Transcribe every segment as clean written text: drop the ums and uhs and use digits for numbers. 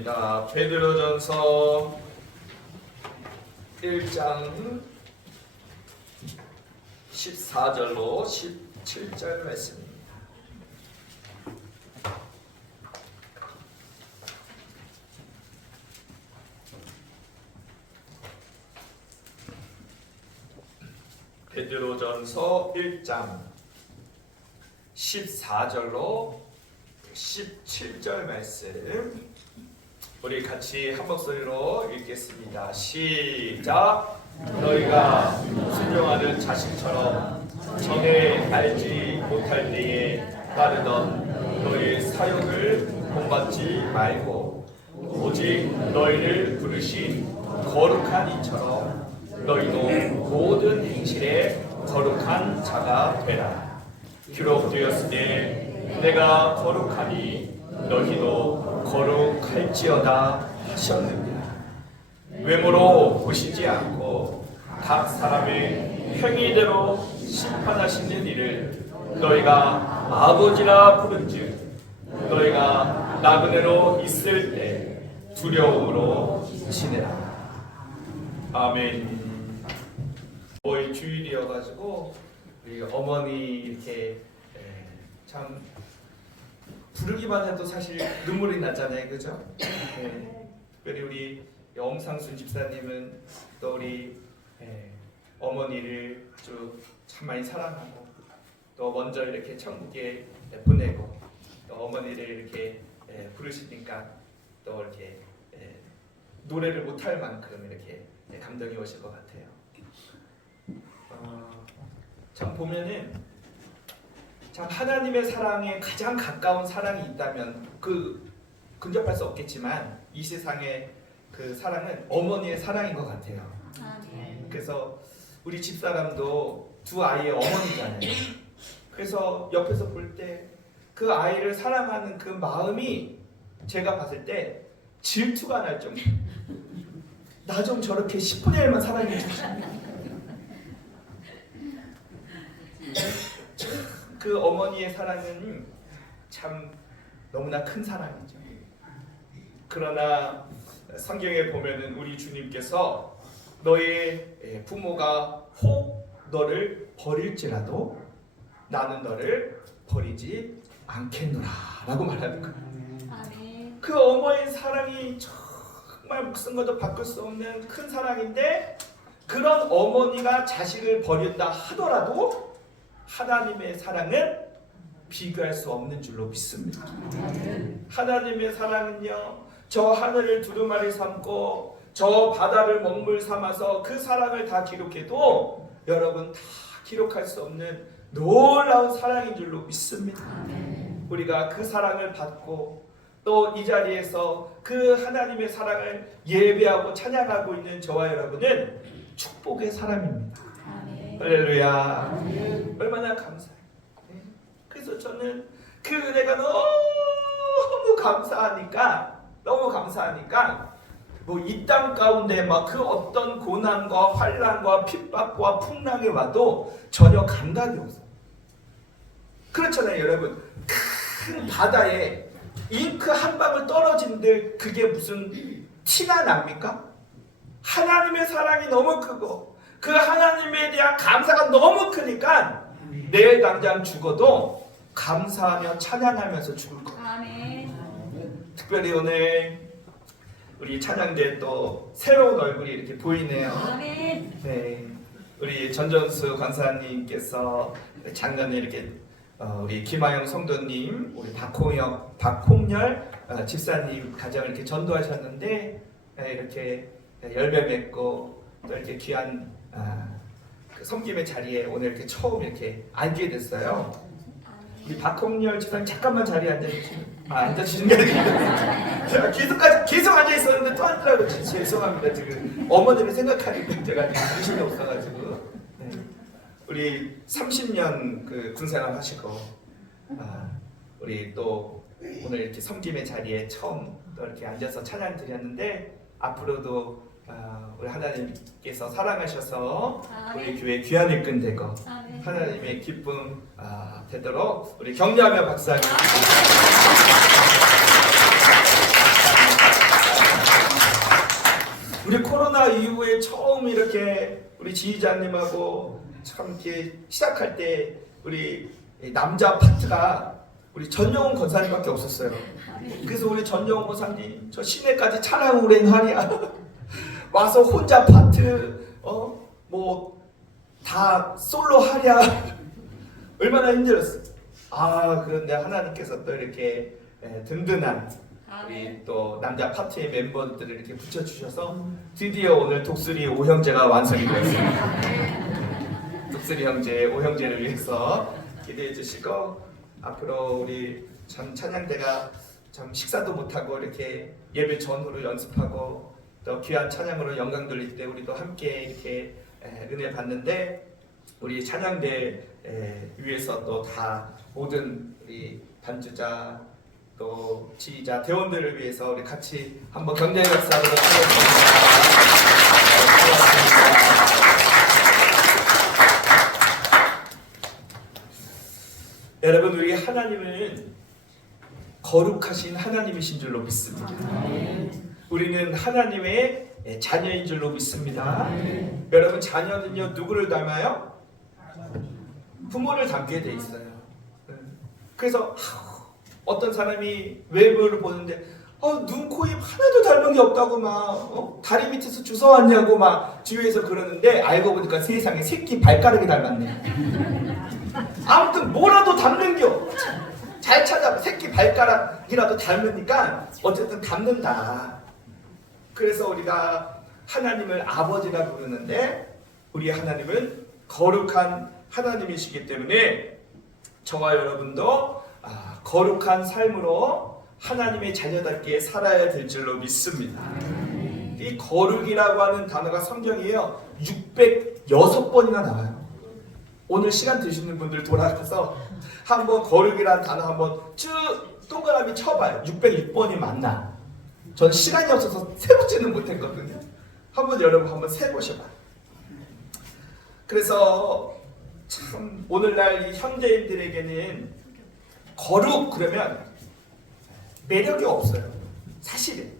읽겠습니다. 베드로전서 1장 14절로 17절 말씀입니다. 베드로전서 1장 14절로 17절 말씀 우리 같이 한 목소리로 읽겠습니다. 시작. 너희가 순종하는 자식처럼 전에 알지 못할 때에 따르던 너희 사역을 본받지 말고 오직 너희를 부르신 거룩한 이처럼 너희도 모든 행실에 거룩한 자가 되라. 기록되었으되 내가 거룩하니 너희도 거룩할지어다 하셨느니라. 외모로 보시지 않고 각 사람의 행위대로 심판하시는 이를 너희가 아버지라 부른즉 너희가 나그네로 있을 때 두려움으로 지내라. 아멘. 거의 주일이어가지고 우리 어머니 이렇게 참 부르기만 해도 사실 눈물이 나잖아요, 그죠? 특별히 우리 엄상순 집사님은 또 우리 어머니를 참 많이 사랑하고 또 먼저 이렇게 천국에 보내고 또 어머니를 이렇게 부르시니까 또 이렇게 노래를 못할 만큼 이렇게 감동이 오실 것 같아요. 참 보면은 참 하나님의 사랑에 가장 가까운 사랑이 있다면 근접할 수 없겠지만 이 세상의 그 사랑은 어머니의 사랑인 것 같아요. 그래서 우리 집사람도 두 아이의 어머니잖아요. 그래서 옆에서 볼 때 그 아이를 사랑하는 그 마음이 제가 봤을 때 질투가 날 정도. 나 좀 저렇게 10분의 1만 사랑해 주시. 그 어머니의 사랑은 참 너무나 큰 사랑이죠. 그러나 성경에 보면은 우리 주님께서 너의 부모가 혹 너를 버릴지라도 나는 너를 버리지 않겠노라 라고 말하는 거예요. 그 어머니의 사랑이 정말 목숨과도 바꿀 수 없는 큰 사랑인데 그런 어머니가 자식을 버린다 하더라도 하나님의 사랑은 비교할 수 없는 줄로 믿습니다. 하나님의 사랑은요, 저 하늘을 두루마리 삼고 저 바다를 먹물 삼아서 그 사랑을 다 기록해도 여러분 다 기록할 수 없는 놀라운 사랑인 줄로 믿습니다. 우리가 그 사랑을 받고 또 이 자리에서 그 하나님의 사랑을 예배하고 찬양하고 있는 저와 여러분은 축복의 사람입니다. 할렐루야. 얼마나 감사해요. 그래서 저는 그 은혜가 너무 감사하니까 뭐 이 땅 가운데 막 그 어떤 고난과 환난과 핍박과 풍랑이 와도 전혀 감각이 없어요. 그렇잖아요, 여러분. 큰 바다에 잉크 한 방울 떨어진들 그게 무슨 티가 납니까? 하나님의 사랑이 너무 크고 그 하나님에 대한 감사가 너무 크니까 내일 당장 죽어도 감사하며 찬양하면서 죽을 거예요. 특별히 오늘 우리 찬양대 또 새로운 얼굴이 이렇게 보이네요. 네, 우리 전전수 권사님께서 작년에 이렇게 우리 김하영 성도님, 우리 박홍열 집사님 가정을 이렇게 전도하셨는데 이렇게 열매 맺고 또 이렇게 귀한 그 섬김의 자리에 오늘 이렇게 처음 이렇게 앉게 됐어요. 우리 박홍열 집사님 잠깐만 자리에 앉아주시는 게 아니라 제가 계속 앉아 있었는데 또 앉으라고 죄송합니다. 지금 어머니를 생각하니까 제가 정신이 없어가지고. 네. 우리 30년 그 군생활 하시고 우리 또 오늘 이렇게 섬김의 자리에 처음 또 이렇게 앉아서 찬양 드렸는데 앞으로도 우리 하나님께서 사랑하셔서 우리 교회 귀한 일꾼 되고 하나님의 기쁨 되도록 우리 격려하며 박수하겠습니다. 코로나 이후에 처음 이렇게 우리 지휘자님하고 참 이렇게 시작할 때 우리 남자 파트가 우리 전영훈 권사님밖에 없었어요. 그래서 우리 전영훈 권사님 저 시내까지 찬양 운행하랴 와서 혼자 파트 뭐 다 솔로 하랴 얼마나 힘들었어. 그런데 하나님께서 또 이렇게 든든한 우리 또 남자 파트의 멤버들을 이렇게 붙여주셔서 드디어 오늘 독수리 오형제가 완성이 되었습니다. 독수리 형제, 오형제를 위해서 기대해 주시고 앞으로 우리 참 찬양대가 참 식사도 못하고 이렇게 예배 전후로 연습하고 또 귀한 찬양으로 영광 돌릴 때 우리도 함께 이렇게 은혜 받는데 우리 찬양대 위해서 또 다 모든 우리 반주자 또 지휘자 대원들을 위해서 우리 같이 한번 경례 역사하도록 하겠습니다. 여러분 우리 하나님은 거룩하신 하나님이신 줄로 믿습니다. 우리는 하나님의 자녀인 줄로 믿습니다. 여러분 자녀는요 누구를 닮아요? 부모를 닮게 돼 있어요. 그래서 어떤 사람이 외부를 보는데 눈, 코, 입 하나도 닮은 게 없다고 막 다리 밑에서 주워왔냐고 막 주위에서 그러는데 알고 보니까 세상에 새끼 발가락이 닮았네. 아무튼 뭐라도 닮는겨. 잘 찾아봐. 새끼 발가락이라도 닮으니까 어쨌든 닮는다. 그래서 우리가 하나님을 아버지라 부르는데 우리 하나님은 거룩한 하나님이시기 때문에 저와 여러분도 거룩한 삶으로 하나님의 자녀답게 살아야 될 줄로 믿습니다. 이 거룩이라고 하는 단어가 성경이에요. 606번이나 나와요. 오늘 시간 되시는 분들 돌아가서 한번 거룩이라는 단어 한번 쭉 동그라미 쳐봐요. 606번이 맞나? 전 시간이 없어서 세보지는 못했거든요. 한번 여러분 한번 세보셔봐요. 그래서 참 오늘날 이 형제인들에게는 거룩 그러면 매력이 없어요. 사실은.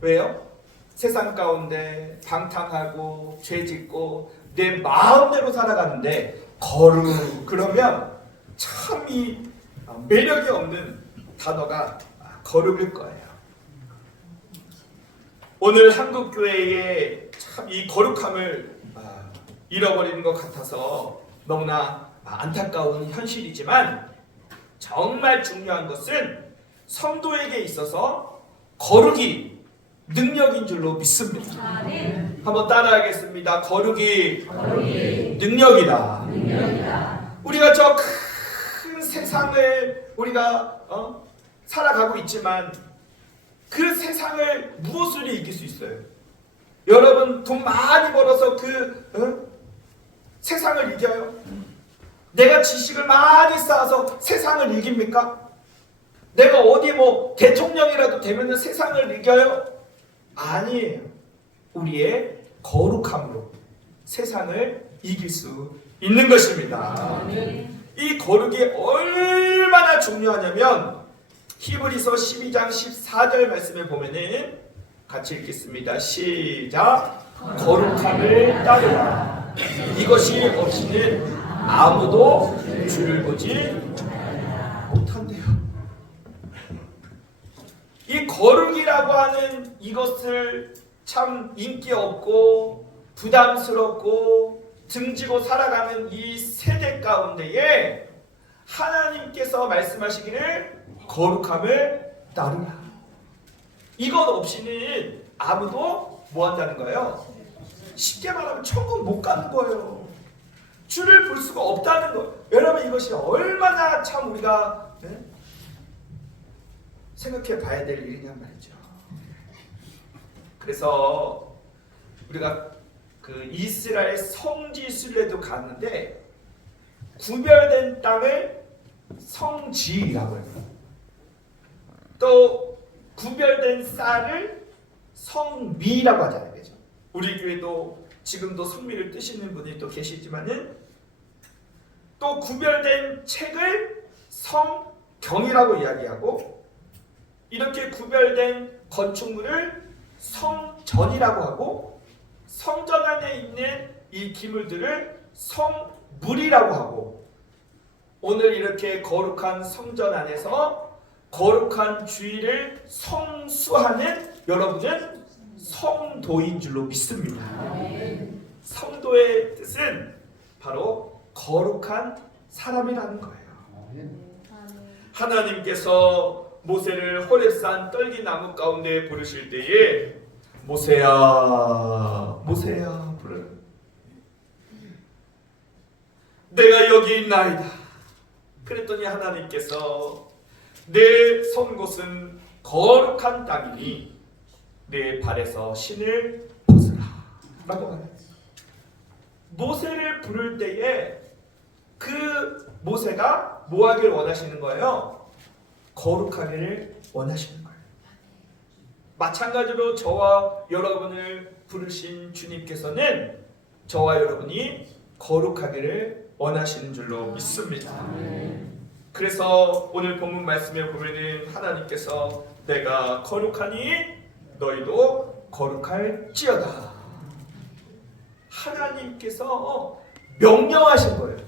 왜요? 세상 가운데 방탕하고 죄짓고 내 마음대로 살아가는데 거룩 그러면 참 이 매력이 없는 단어가 거룩일 거예요. 오늘 한국교회에 참 이 거룩함을 잃어버리는 것 같아서 너무나 안타까운 현실이지만 정말 중요한 것은 성도에게 있어서 거룩이 능력인 줄로 믿습니다. 한번 따라하겠습니다. 거룩이 능력이다. 우리가 저 큰 세상을 우리가 살아가고 있지만 그 세상을 무엇으로 이길 수 있어요? 여러분 돈 많이 벌어서 그 세상을 이겨요? 내가 지식을 많이 쌓아서 세상을 이깁니까? 내가 어디 뭐 대통령이라도 되면 세상을 이겨요? 아니에요. 우리의 거룩함으로 세상을 이길 수 있는 것입니다. 이 거룩이 얼마나 중요하냐면 히브리서 12장 14절 말씀에 보면은 같이 읽겠습니다. 시작. 거룩함을 따르라. 이것이 없이는 아무도 주를 보지 못한대요. 이 거룩이라고 하는 이것을 참 인기 없고 부담스럽고 등지고 살아가는 이 세대 가운데에 하나님께서 말씀하시기를 거룩함을 따르라. 이것 없이는 아무도 뭐 한다는 거예요? 쉽게 말하면 천국 못 가는 거예요. 주를 볼 수가 없다는 거예요. 여러분 이것이 얼마나 참 우리가 생각해 봐야 될 일이냐 말이죠. 그래서 우리가 그 이스라엘 성지 순례도 갔는데 구별된 땅을 성지라고 해요. 또 구별된 쌀을 성미라고 하잖아요. 그죠? 우리 교회도 지금도 성미를 뜨시는 분이 또 계시지만은 또 구별된 책을 성경이라고 이야기하고 이렇게 구별된 건축물을 성전이라고 하고 성전 안에 있는 이 기물들을 성물이라고 하고, 오늘 이렇게 거룩한 성전 안에서 거룩한 주일을 성수하는 여러분은 성도인 줄로 믿습니다. 성도의 뜻은 바로 거룩한 사람이라는 거예요. 하나님께서 모세를 호렙산 떨기나무 가운데 부르실 때에 모세야 모세야 부르 내가 여기 있나이다. 그랬더니 하나님께서 내 선 곳은 거룩한 땅이니 내 발에서 신을 벗으라 라고 말해요. 모세를 부를 때에 그 모세가 뭐 하길 원하시는 거예요? 거룩하기를 원하시는 거예요. 마찬가지로 저와 여러분을 부르신 주님께서는 저와 여러분이 거룩하기를 원하시는 줄로 믿습니다. 그래서 오늘 본문 말씀에 보면은 하나님께서 내가 거룩하니 너희도 거룩할지어다. 하나님께서 명령하신 거예요.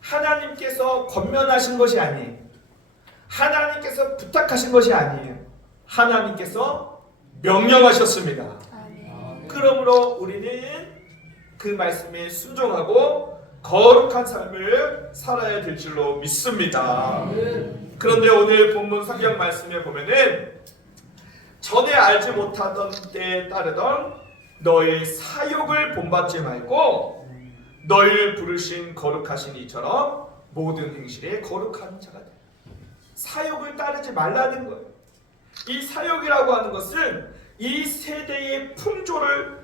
하나님께서 권면하신 것이 아니에요. 하나님께서 부탁하신 것이 아니에요. 하나님께서 명령하셨습니다. 그러므로 우리는 그 말씀에 순종하고 거룩한 삶을 살아야 될 줄로 믿습니다. 그런데 오늘 본문 성경 말씀에 보면은 전에 알지 못하던 때에 따르던 너의 사욕을 본받지 말고 너희를 부르신 거룩하신 이처럼 모든 행실에 거룩한 자가 돼. 사욕을 따르지 말라는 거예요. 이 사욕이라고 하는 것은 이 세대의 풍조를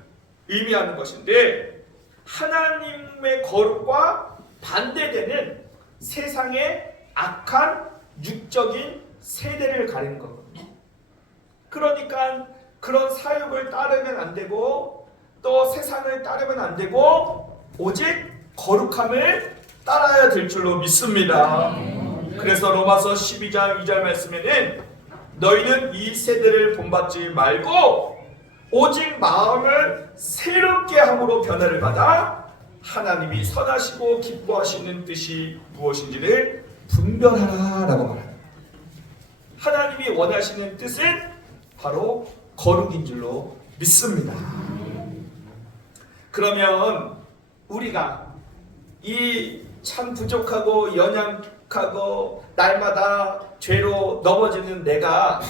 의미하는 것인데 하나님의 거룩과 반대되는 세상의 악한 육적인 세대를 가리는 거거든요. 그러니까 그런 사욕을 따르면 안 되고 또 세상을 따르면 안 되고 오직 거룩함을 따라야 될 줄로 믿습니다. 그래서 로마서 12장 2절 말씀에는 너희는 이 세대를 본받지 말고 오직 마음을 새롭게 함으로 변화를 받아 하나님이 선하시고 기뻐하시는 뜻이 무엇인지를 분별하라 라고 말합니다. 하나님이 원하시는 뜻은 바로 거룩인 줄로 믿습니다. 그러면 우리가 이 참 부족하고 연약하고 날마다 죄로 넘어지는 내가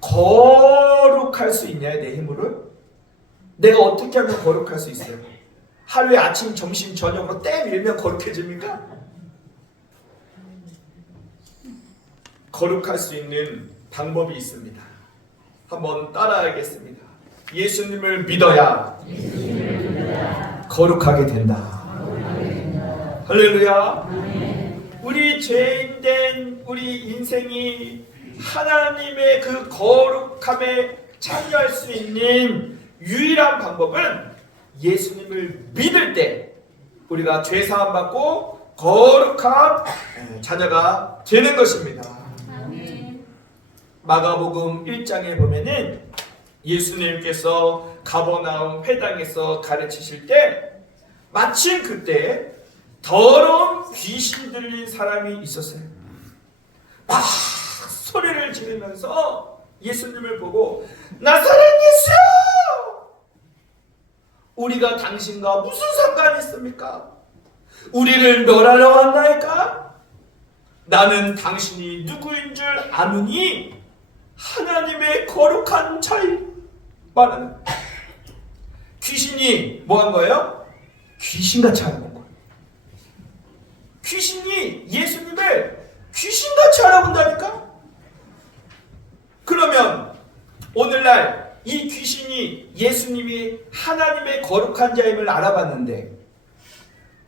거룩할 수 있냐, 내 힘으로? 내가 어떻게 하면 거룩할 수 있어요? 하루에 아침, 점심, 저녁으로 때밀면 거룩해집니까? 거룩할 수 있는 방법이 있습니다. 한번 따라하겠습니다. 예수님을 믿어야 거룩하게 된다. 할렐루야. 우리 죄인된 우리 인생이 하나님의 그 거룩함에 참여할 수 있는 유일한 방법은 예수님을 믿을 때 우리가 죄 사함 받고 거룩한 자녀가 되는 것입니다. 마가복음 1장에 보면은 예수님께서 가버나움 회당에서 가르치실 때 마침 그때 더러운 귀신 들린 사람이 있었어요. 막 소리를 지르면서 예수님을 보고 나사렛 예수요! 우리가 당신과 무슨 상관이 있습니까? 우리를 멸하러 왔나이까? 나는 당신이 누구인 줄 아느니 하나님의 거룩한 자이 말하는 귀신이 뭐 한 거예요? 귀신같이 알아본 거예요. 귀신이 예수님을 귀신같이 알아본다니까? 그러면 오늘날 이 귀신이 예수님이 하나님의 거룩한 자임을 알아봤는데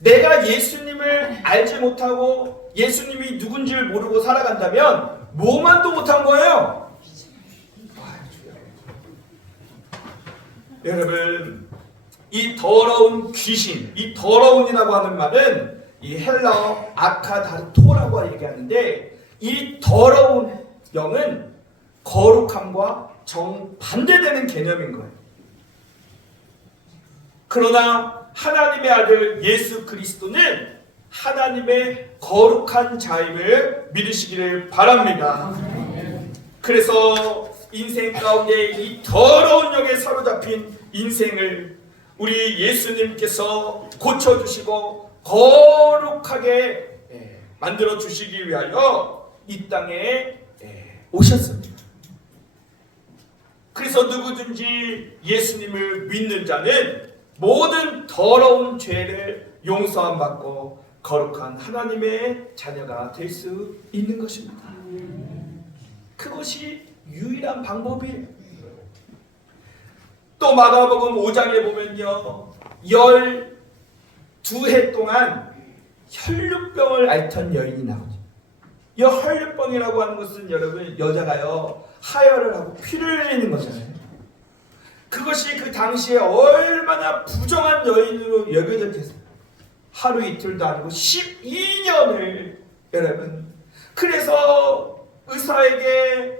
내가 예수님을 알지 못하고 예수님이 누군지를 모르고 살아간다면 뭐만도 못한 거예요? 여러분, 이 더러운 귀신, 이 더러운이라고 하는 말은 이 헬라어 아카다르토라고 얘기하는데 이 더러운 영은 거룩함과 정반대되는 개념인 거예요. 그러나 하나님의 아들 예수 그리스도는 하나님의 거룩한 자임을 믿으시기를 바랍니다. 그래서 인생 가운데 이 더러운 영에 사로잡힌 인생을 우리 예수님께서 고쳐주시고 거룩하게 만들어 주시기 위하여 이 땅에 오셨습니다. 그래서 누구든지 예수님을 믿는 자는 모든 더러운 죄를 용서함 받고 거룩한 하나님의 자녀가 될 수 있는 것입니다. 그것이 유일한 방법이에요. 또 마가복음 5장에 보면요, 12해 동안 혈류병을 앓던 여인이 나오죠. 이 혈류병이라고 하는 것은 여러분, 여자가요 하혈을 하고 피를 흘리는 거잖아요. 그것이 그 당시에 얼마나 부정한 여인으로 여겨졌겠어요. 하루 이틀도 아니고 12년을 여러분. 그래서 의사에게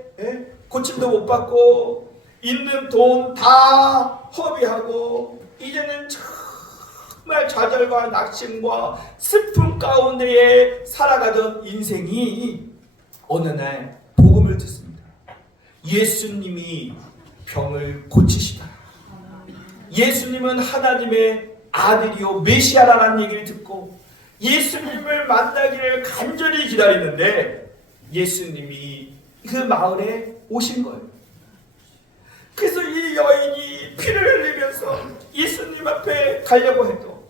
고침도 못 받고 있는 돈 다 허비하고 이제는 정말 좌절과 낙심과 슬픔 가운데에 살아가던 인생이 어느 날 복음을 듣습니다. 예수님이 병을 고치시더라. 예수님은 하나님의 아들이요 메시아라는 얘기를 듣고 예수님을 만나기를 간절히 기다리는데 예수님이 그 마을에 오신 거예요. 그래서 이 여인이 피를 흘리면서 예수님 앞에 가려고 해도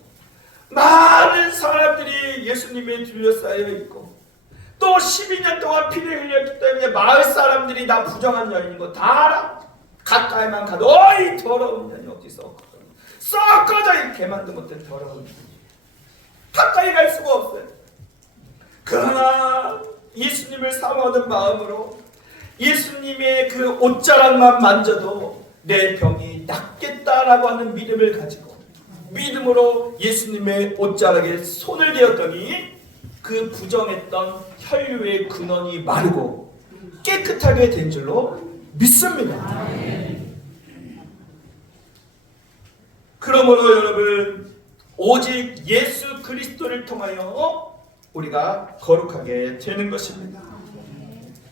많은 사람들이 예수님에 둘러싸여 있고 또 12년 동안 피를 흘렸기 때문에 마을 사람들이 나 부정한 여인인 거 다 알아. 가까이만 가도 어이 더러운 년이 어디서 썩 꺼져 이 개만도 못된 더러운 년. 가까이 갈 수가 없어요. 그러나 예수님을 사모하는 마음으로 예수님의 그 옷자락만 만져도 내 병이 낫겠다라고 하는 믿음을 가지고 믿음으로 예수님의 옷자락에 손을 대었더니 그 부정했던 혈류의 근원이 마르고 깨끗하게 된 줄로 믿습니다. 그러므로 여러분 오직 예수 그리스도를 통하여 우리가 거룩하게 되는 것입니다.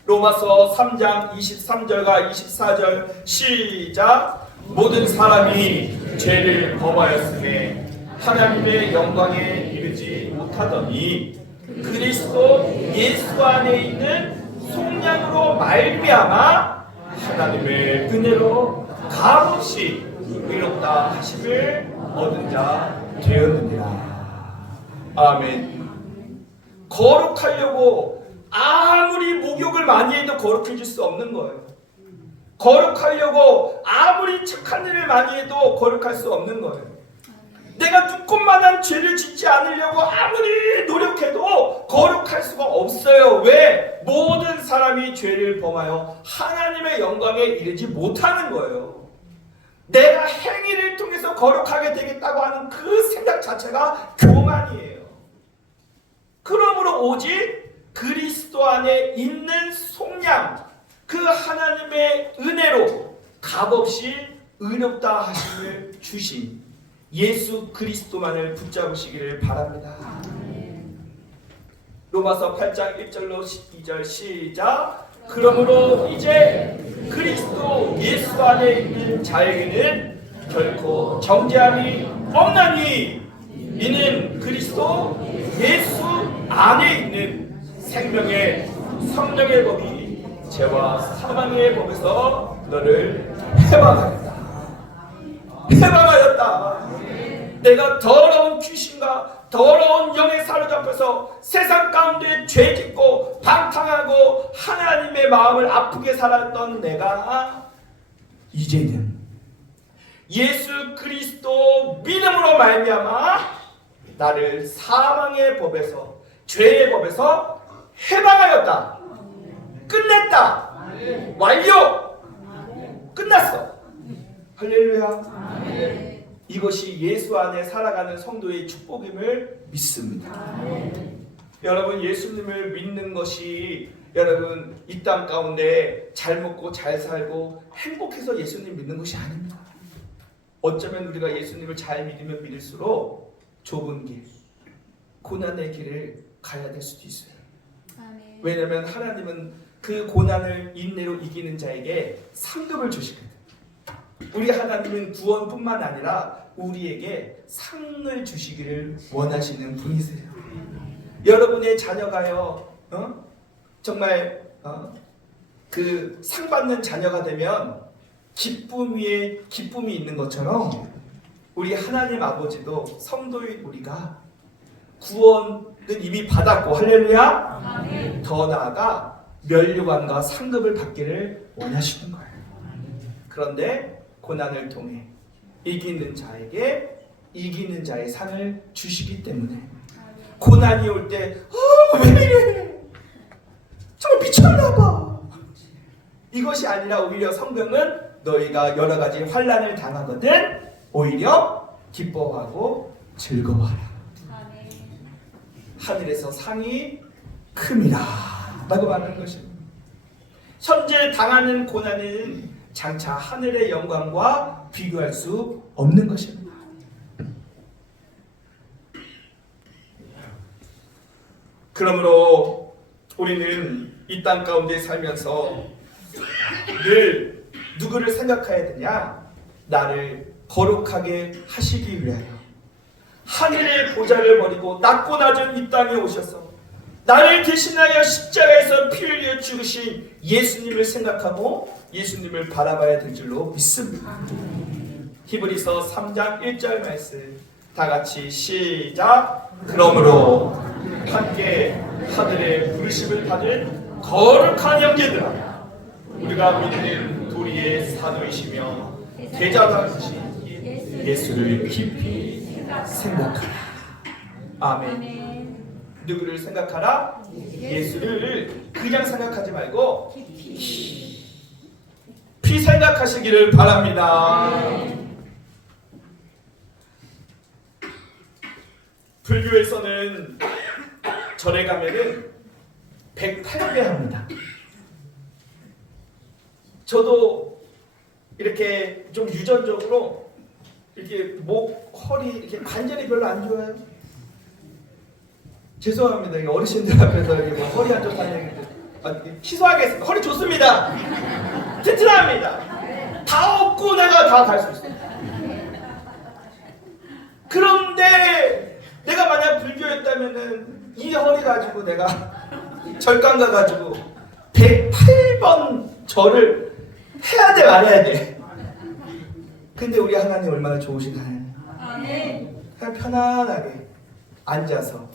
로마서 3장 23절과 24절 시작. 모든 사람이 죄를 범하였음에 하나님의 영광에 이르지 못하더니 그리스도 예수 안에 있는 속량으로 말미암아 하나님의 은혜로 값없이 의롭다 하심을 얻은 자 되었느니라. 아멘. 거룩하려고 아무리 목욕을 많이 해도 거룩해질 수 없는 거예요. 거룩하려고 아무리 착한 일을 많이 해도 거룩할 수 없는 거예요. 내가 눈꽃만한 죄를 짓지 않으려고 아무리 노력해도 거룩할 수가 없어요. 왜? 모든 사람이 죄를 범하여 하나님의 영광에 이르지 못하는 거예요. 내가 행위를 통해서 거룩하게 되겠다고 하는 그 생각 자체가 교만이에요. 그러므로 오직 그리스도 안에 있는 속량, 그 하나님의 은혜로 값없이 의롭다 하심을 주신 예수 그리스도만을 붙잡으시기를 바랍니다. 로마서 8장 1절로 2절 시작. 그러므로 이제 그리스도 예수 안에 있는 자에게는 결코 정죄함이 없나니 이는 그리스도 예수 안에 있는 생명의 성령의 법이 죄와 사망의 법에서 너를 해방하였다. 해방하였다. 내가 더러운 귀신과 더러운 영에 사로잡혀서 세상 가운데 죄짓고 방탕하고 하나님의 마음을 아프게 살았던 내가 이제는 예수 그리스도 믿음으로 말미암아 나를 사망의 법에서 죄의 법에서 해방하였다. 끝냈다. 완료. 끝났어. 할렐루야. 이것이 예수 안에 살아가는 성도의 축복임을 믿습니다. 여러분 예수님을 믿는 것이 여러분 이 땅 가운데 잘 먹고 잘 살고 행복해서 예수님 믿는 것이 아닙니다. 어쩌면 우리가 예수님을 잘 믿으면 믿을수록 좁은 길, 고난의 길을 가야 될 수도 있어요. 아멘. 왜냐하면 하나님은 그 고난을 인내로 이기는 자에게 상급을 주시거든. 우리 하나님은 구원뿐만 아니라 우리에게 상을 주시기를 원하시는 분이세요. 여러분의 자녀가요, 정말 그 상 받는 자녀가 되면 기쁨 위에 기쁨이 있는 것처럼 우리 하나님 아버지도 성도인 우리가 구원은 이미 받았고, 할렐루야, 아멘. 더 나아가 면류관과 상급을 받기를 원하시는 거예요. 그런데 고난을 통해 이기는 자에게 이기는 자의 상을 주시기 때문에 고난이 올 때 왜 이래, 정말 미쳤나 봐, 이것이 아니라 오히려 성경은 너희가 여러 가지 환난을 당하거든 오히려 기뻐하고 즐거워하라. 아멘. 하늘에서 상이 큼이라 라고 말하는 것입니다. 현재 당하는 고난은 장차 하늘의 영광과 비교할 수 없는 것입니다. 그러므로 우리는 이 땅 가운데 살면서 늘 누구를 생각해야 되냐? 나를 거룩하게 하시기 위하여 하늘의 보좌를 버리고 낮고 낮은 이 땅에 오셔서 나를 대신하여 십자가에서 피 흘려 죽으신 예수님을 생각하고 예수님을 바라봐야 될 줄로 믿습니다. 히브리서 3장 1절 말씀 다 같이 시작. 그러므로 함께 하늘의 부르심을 받은 거룩한 형제들아, 우리가 믿는 도리의 사도이시며 대자장이신 예수를 깊이 생각하라. 아멘. 누구를 생각하라? 예수를 그냥 생각하지 말고 깊이 생각하시기를 바랍니다. 불교에서는 절에 가면은 108배 합니다. 저도 이렇게 좀 유전적으로 이렇게 목, 허리 이렇게 관절이 별로 안 좋아요. 죄송합니다. 이 어르신들 앞에서 이렇게 뭐 허리 안 좋다는 얘기들 취소하겠습니다. 허리 좋습니다. 튼튼합니다. 다 얻고 내가 다 갈 수 있어요. 그런데 내가 만약 불교였다면은 이 허리 가지고 내가 절간 가가지고 108번 절을 해야 돼 말아야 돼. 근데 우리 하나님 얼마나 좋으신 하나님. 그냥 편안하게 앉아서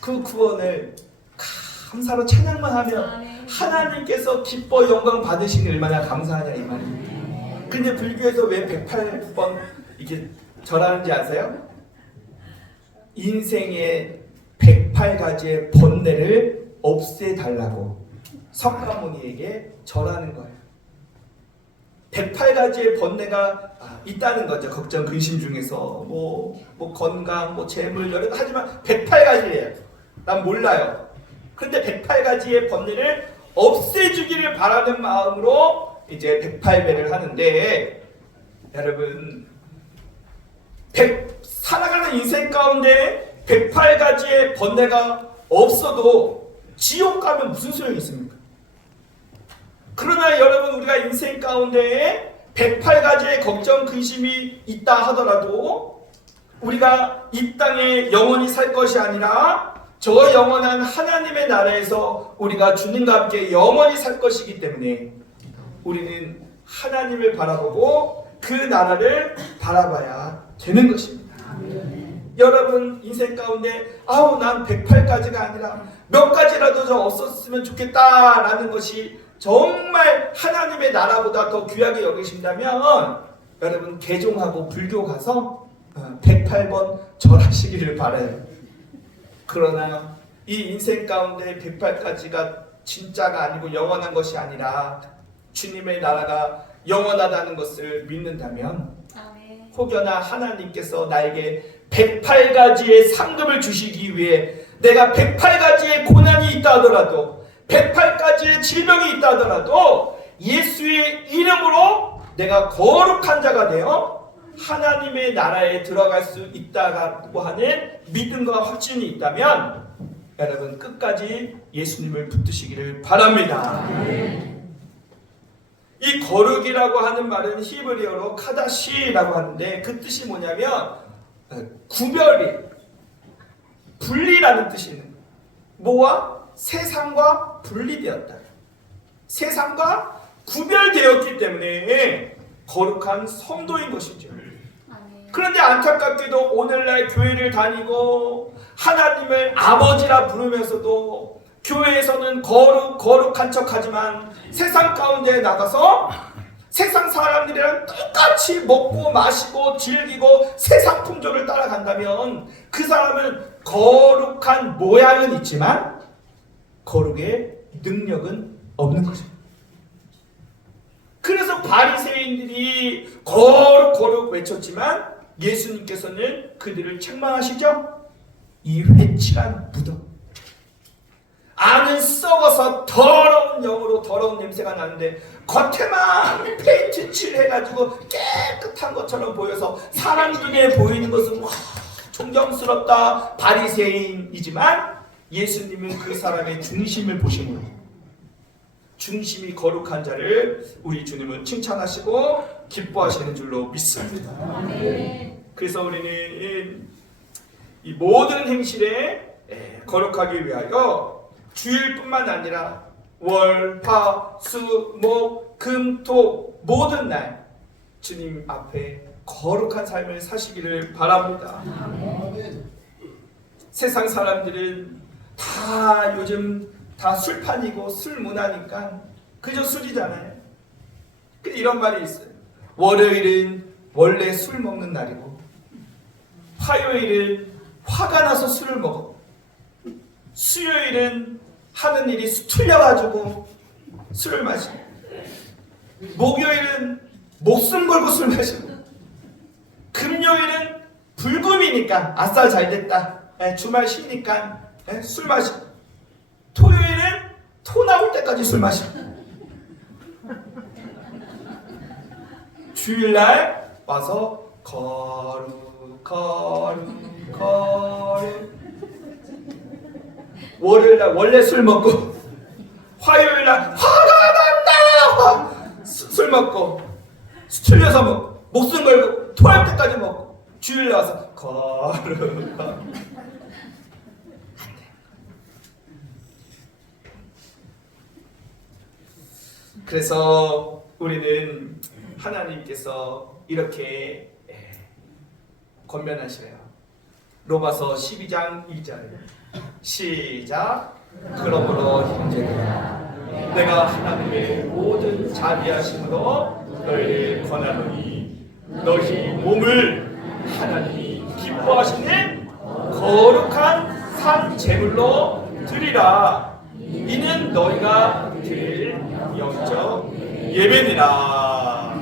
그 구원을 감사로 찬양만 하면 하나님께서 기뻐 영광 받으시니 얼마나 감사하냐 이 말이에요. 근데 불교에서 왜 108번 이렇게 절하는지 아세요? 인생의 108가지의 번뇌를 없애달라고 석가모니에게 절하는 거예요. 108가지의 번뇌가 있다는 거죠. 걱정, 근심 중에서 뭐 건강, 뭐 재물, 여러 가지. 하지만 108가지예요. 난 몰라요. 근데 108가지의 번뇌를 없애주기를 바라는 마음으로 이제 108배를 하는데, 여러분 살아가는 인생 가운데 108가지의 번뇌가 없어도 지옥 가면 무슨 소용이 있습니까? 그러나 여러분, 우리가 인생 가운데 108가지의 걱정, 근심이 있다 하더라도 우리가 이 땅에 영원히 살 것이 아니라 저 영원한 하나님의 나라에서 우리가 주님과 함께 영원히 살 것이기 때문에 우리는 하나님을 바라보고 그 나라를 바라봐야 되는 것입니다. 여러분 인생 가운데 난 108가지가 아니라 몇 가지라도 좀 없었으면 좋겠다라는 것이 정말 하나님의 나라보다 더 귀하게 여기신다면 여러분 개종하고 불교 가서 108번 절하시기를 바라요. 그러나 이 인생 가운데 108가지가 진짜가 아니고 영원한 것이 아니라 주님의 나라가 영원하다는 것을 믿는다면 혹여나 하나님께서 나에게 108가지의 상급을 주시기 위해 내가 108가지의 고난이 있다 하더라도 108가지의 질병이 있다 하더라도 예수의 이름으로 내가 거룩한 자가 되어 하나님의 나라에 들어갈 수 있다고 하는 믿음과 확신이 있다면 여러분 끝까지 예수님을 붙드시기를 바랍니다. 이 거룩이라고 하는 말은 히브리어로 카다시라고 하는데 그 뜻이 뭐냐면 구별이, 분리라는 뜻이 있는 거예요. 뭐와? 세상과 분리되었다. 세상과 구별되었기 때문에 거룩한 성도인 것이죠. 그런데 안타깝게도 오늘날 교회를 다니고 하나님을 아버지라 부르면서도 교회에서는 거룩한 척하지만 세상 가운데 나가서 세상 사람들이랑 똑같이 먹고 마시고 즐기고 세상 풍조를 따라간다면 그 사람은 거룩한 모양은 있지만 거룩의 능력은 없는 거죠. 그래서 바리새인들이 거룩 외쳤지만 예수님께서는 그들을 책망하시죠. 이 회칠한 무덤, 안은 썩어서 더러운 영으로 더러운 냄새가 나는데 겉에만 페인트 칠해가지고 깨끗한 것처럼 보여서 사람 눈에 보이는 것은 와 존경스럽다 바리새인이지만 예수님은 그 사람의 중심을 보시므로 중심이 거룩한 자를 우리 주님은 칭찬하시고 기뻐하시는 줄로 믿습니다. 그래서 우리는 이 모든 행실에 거룩하기 위하여 주일뿐만 아니라 월, 화, 수, 목, 금, 토 모든 날 주님 앞에 거룩한 삶을 사시기를 바랍니다. 세상 사람들은 다 요즘 다 술판이고 술 문화니까 그저 술이잖아요. 근데 이런 말이 있어요. 월요일은 원래 술 먹는 날이고 화요일은 화가 나서 술을 먹어. 수요일은 하는 일이 틀려가지고 술을 마시고 목요일은 목숨 걸고 술 마시고 금요일은 불금이니까 아싸 잘됐다 주말 쉬니까 술 마시고 토요일은 토 나올 때까지 술 마시고 주일날 와서 거룩 월요일날 원래 술 먹고 화요일날 화가 난다 술 먹고 틀려서 먹고 목숨 걸고 토할 때까지 먹고 주일날 와서 거룩 그래서 우리는 하나님께서 이렇게 권면하시래요. 로마서 12장 1절 시작. 그러므로 형제들아 내가 하나님의 모든 자비하심으로 너희를 권하노니 너희 몸을 하나님이 기뻐하시는 거룩한 산 제물로 드리라. 이는 너희가 드릴 영적 예배니라.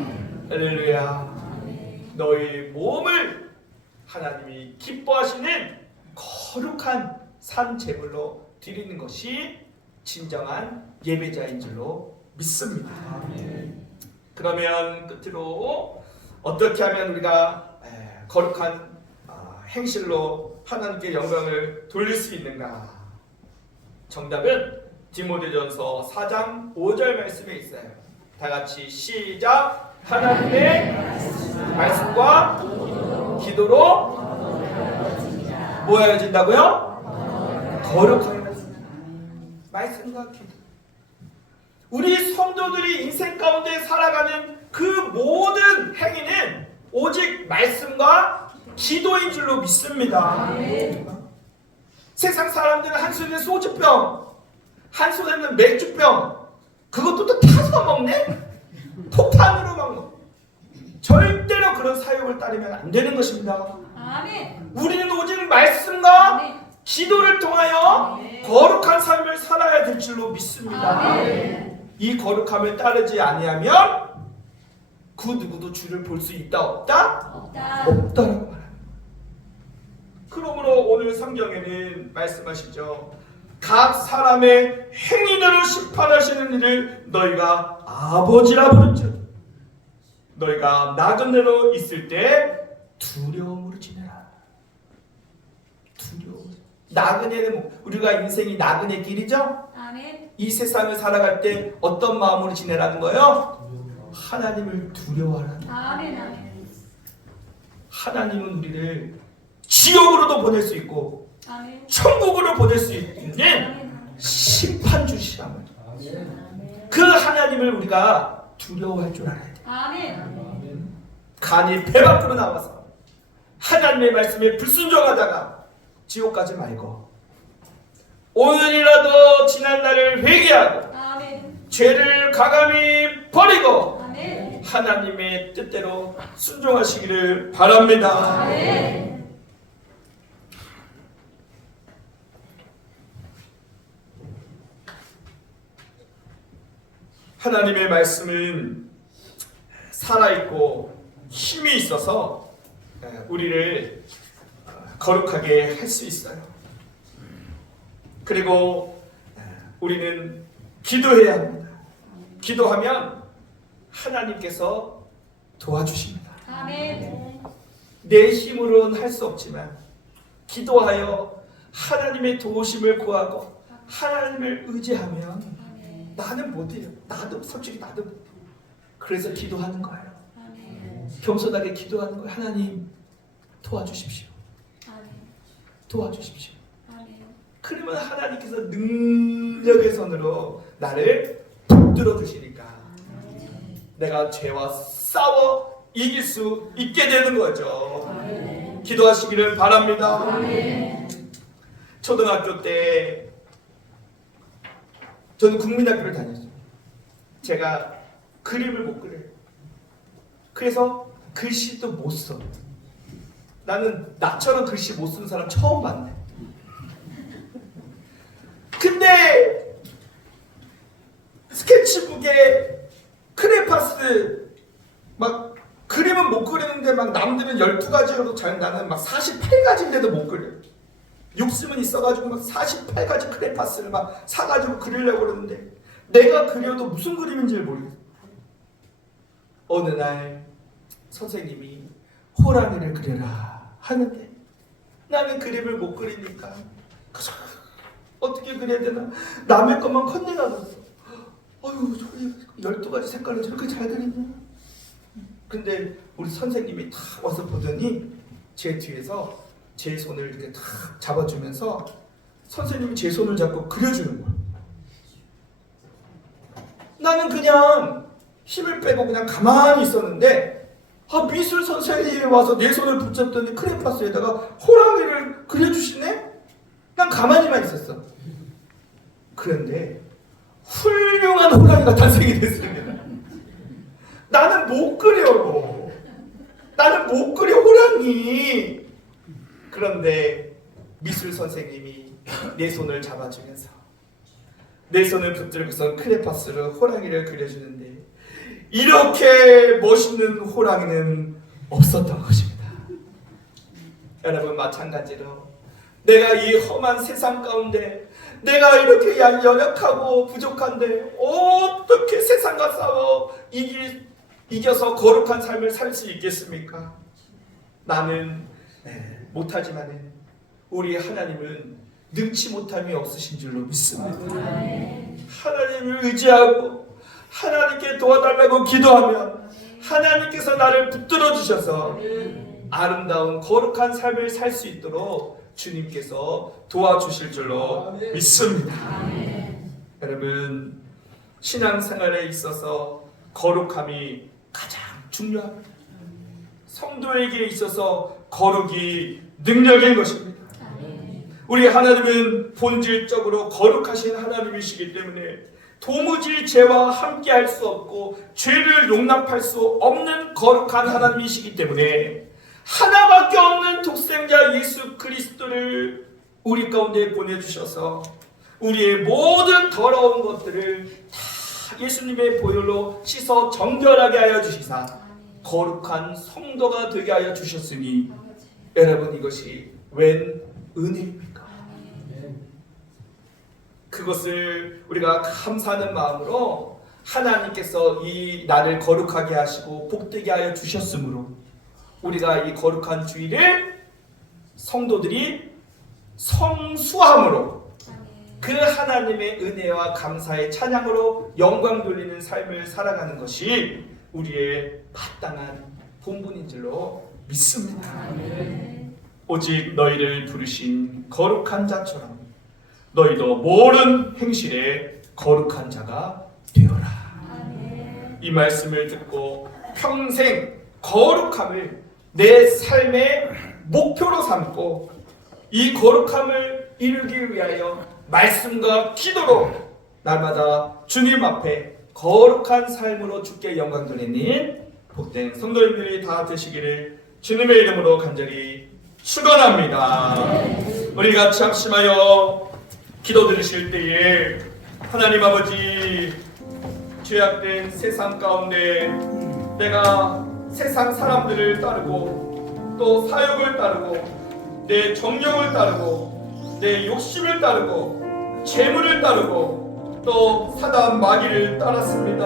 할렐루야. 너희 몸을 하나님이 기뻐하시는 거룩한 산 제물로 드리는 것이 진정한 예배자인 줄로 믿습니다. 그러면 끝으로 어떻게 하면 우리가 거룩한 행실로 하나님께 영광을 돌릴 수 있는가? 정답은 디모데전서 4장 5절 말씀에 있어요. 다 같이 시작. 하나님의 말씀과 기도로 모여진다고요? 거룩하게 말씀과 기도. 우리 성도들이 인생 가운데 살아가는 그 모든 행위는 오직 말씀과 기도인 줄로 믿습니다. 세상 사람들은 한 손에 소주병, 한 손에는 맥주병, 그것도 또 타서 먹네? 폭탄으로 먹는. 절대로 그런 사욕을 따르면 안 되는 것입니다. 아멘. 우리는 오직 말씀과 아멘. 기도를 통하여 거룩한 삶을 살아야 될 줄로 믿습니다. 아멘. 이 거룩함을 따르지 아니하면 그 누구도 주를 볼 수 있다 없다? 없다. 없다라고 말합니다. 그러므로 오늘 성경에는 말씀하시죠. 각 사람의 행위대로 심판하시는 이를 너희가 아버지라 부른즉 너희가 나그네로 있을 때 두려움으로 지내라. 두려움. 나그네는 우리가 인생이 나그네 길이죠? 아멘. 이 세상을 살아갈 때 어떤 마음으로 지내라는 거예요? 하나님을 두려워하라는 거예요. 아멘. 아멘. 하나님은 우리를 지옥으로도 보낼 수 있고 아멘. 천국으로 보낼 수 있는 아멘. 심판주시라면 그 하나님을 우리가 두려워할 줄 알아야 돼요. 아멘. 간이 배 밖으로 나와서 하나님의 말씀에 불순종하다가 지옥 가지 말고 오늘이라도 지난 날을 회개하고 아멘. 죄를 과감히 버리고 아멘. 하나님의 뜻대로 순종하시기를 바랍니다. 아멘. 하나님의 말씀은 살아있고 힘이 있어서 우리를 거룩하게 할 수 있어요. 그리고 우리는 기도해야 합니다. 기도하면 하나님께서 도와주십니다. 아멘. 내 힘으로는 할 수 없지만 기도하여 하나님의 도우심을 구하고 하나님을 의지하면 아멘. 나는 못해요. 나도 솔직히 나도 못해요. 그래서 기도하는 거예요. 아멘. 겸손하게 기도하는 거예요. 하나님 도와주십시오. 아멘. 도와주십시오. 아멘. 그러면 하나님께서 능력의 손으로 나를 붙들어 주시니까 내가 죄와 싸워 이길 수 있게 되는 거죠. 아멘. 기도하시기를 바랍니다. 아멘. 초등학교 때 저는 국민학교를 다녔어요. 제가 그림을 못 그려요. 그래서 글씨도 못 써. 나는 나처럼 글씨 못 쓰는 사람 처음 봤네. 근데 스케치북에 크레파스 막 그림은 못 그리는데 막 남들은 12가지로도 잘 나는 막 48가지인데도 못 그려. 욕심은 있어가지고 막 48가지 크레파스를 막 사가지고 그리려고 그러는데 내가 그려도 무슨 그림인지 모르겠어. 어느 날 선생님이 호랑이를 그려라 하는데 나는 그림을 못 그리니까 어떻게 그려야 되나 남의 것만 컨닝하고 있어. 어휴, 12가지 색깔을 저렇게 잘 그리냐. 근데 우리 선생님이 탁 와서 보더니 제 뒤에서 제 손을 이렇게 탁 잡아주면서 선생님이 제 손을 잡고 그려주는 거야. 나는 그냥 힘을 빼고 그냥 가만히 있었는데 미술 선생님이 와서 내 손을 붙잡더니 크레파스에다가 호랑이를 그려주시네? 난 가만히만 있었어. 그런데 훌륭한 호랑이가 탄생이 됐습니다. 나는 못 그려. 나는 못 그려 호랑이. 그런데 미술 선생님이 내 손을 잡아주면서 내 손을 붙들고서 크레파스로 호랑이를 그려주는데 이렇게 멋있는 호랑이는 없었던 것입니다. 여러분 마찬가지로 내가 이 험한 세상 가운데 내가 이렇게 연약하고 부족한데 어떻게 세상과 싸워 이겨서 거룩한 삶을 살 수 있겠습니까? 나는 못하지만은 우리 하나님은 능치 못함이 없으신 줄로 믿습니다. 하나님을 의지하고 하나님께 도와달라고 기도하면 하나님께서 나를 붙들어 주셔서 아름다운 거룩한 삶을 살 수 있도록 주님께서 도와주실 줄로 믿습니다. 여러분 신앙생활에 있어서 거룩함이 가장 중요합니다. 성도에게 있어서 거룩이 능력인 것입니다. 우리 하나님은 본질적으로 거룩하신 하나님이시기 때문에 도무지 죄와 함께할 수 없고 죄를 용납할 수 없는 거룩한 하나님이시기 때문에 하나밖에 없는 독생자 예수 그리스도를 우리 가운데 보내주셔서 우리의 모든 더러운 것들을 다 예수님의 보혈로 씻어 정결하게 하여 주시사 거룩한 성도가 되게 하여 주셨으니 여러분 이것이 웬 은혜입니까? 그것을 우리가 감사하는 마음으로 하나님께서 이 날을 거룩하게 하시고 복되게 하여 주셨으므로 우리가 이 거룩한 주일을 성도들이 성수함으로 그 하나님의 은혜와 감사의 찬양으로 영광 돌리는 삶을 살아가는 것이 우리의 마땅한 본분인 줄로 믿습니다. 오직 너희를 부르신 거룩한 자처럼 너희도 모든 행실에 거룩한 자가 되어라. 이 말씀을 듣고 평생 거룩함을 내 삶의 목표로 삼고 이 거룩함을 이루기 위하여 말씀과 기도로 날마다 주님 앞에 거룩한 삶으로 주께 영광 돌리는 복된 성도님들이 다 되시기를 주님의 이름으로 간절히 축원합니다. 우리 같이 합심하여 기도 드리실 때에 하나님 아버지, 죄악된 세상 가운데 내가 세상 사람들을 따르고 또 사욕을 따르고 내 정욕을 따르고 내 욕심을 따르고 재물을 따르고 또 사단 마귀를 따랐습니다.